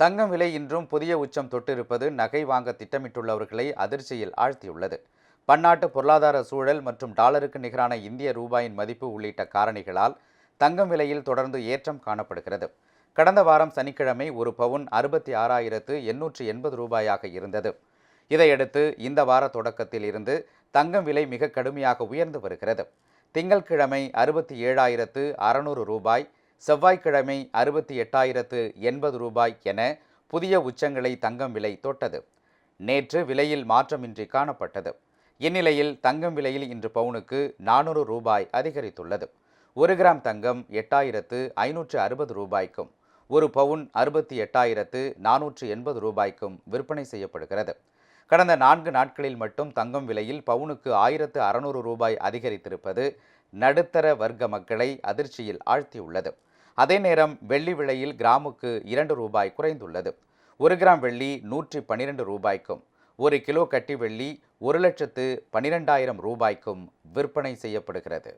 தங்கம் விலை இன்றும் புதிய உச்சம் தொட்டிருப்பது நகை வாங்க திட்டமிட்டுள்ளவர்களை அதிர்ச்சியில் ஆழ்த்தியுள்ளது. பன்னாட்டு பொருளாதார சூழல் மற்றும் டாலருக்கு நிகரான இந்திய ரூபாயின் மதிப்பு உள்ளிட்ட காரணிகளால் தங்கம் விலையில் தொடர்ந்து ஏற்றம் காணப்படுகிறது. கடந்த வாரம் சனிக்கிழமை ஒரு பவுன் அறுபத்தி ஆறாயிரத்து எண்ணூற்று எண்பது ரூபாயாக இருந்தது. இதையடுத்து இந்த வார தொடக்கத்தில் இருந்து தங்கம் விலை மிக கடுமையாக உயர்ந்து வருகிறது. திங்கட்கிழமை அறுபத்தி ஏழாயிரத்து அறநூறு ரூபாய் செவ்வாய்க்கிழமை அறுபத்தி எட்டாயிரத்து எண்பது ரூபாய் என புதிய உச்சங்களை தங்கம் விலை தொட்டது. நேற்று விலையில் மாற்றமின்றி காணப்பட்டது. இந்நிலையில் தங்கம் விலையில் இன்று பவுனுக்கு நானூறு ரூபாய் அதிகரித்துள்ளது. ஒரு கிராம் தங்கம் எட்டாயிரத்து ஐநூற்று அறுபது ரூபாய்க்கும் ஒரு பவுன் அறுபத்தி எட்டாயிரத்து நானூற்று எண்பது ரூபாய்க்கும் விற்பனை செய்யப்படுகிறது. கடந்த நான்கு நாட்களில் மட்டும் தங்கம் விலையில் பவுனுக்கு ஆயிரத்து அறநூறு ரூபாய் அதிகரித்திருப்பது நடுத்தர வர்க்க மக்களை அதிர்ச்சியில் ஆழ்த்தியுள்ளது. அதே நேரம் வெள்ளி விலையில் கிராமுக்கு இரண்டு ரூபாய் குறைந்துள்ளது. ஒரு கிராம் வெள்ளி நூற்றி பன்னிரண்டு ரூபாய்க்கும் ஒரு கிலோ கட்டி வெள்ளி ஒரு லட்சத்து பன்னிரெண்டாயிரம் ரூபாய்க்கும் விற்பனை செய்யப்படுகிறது.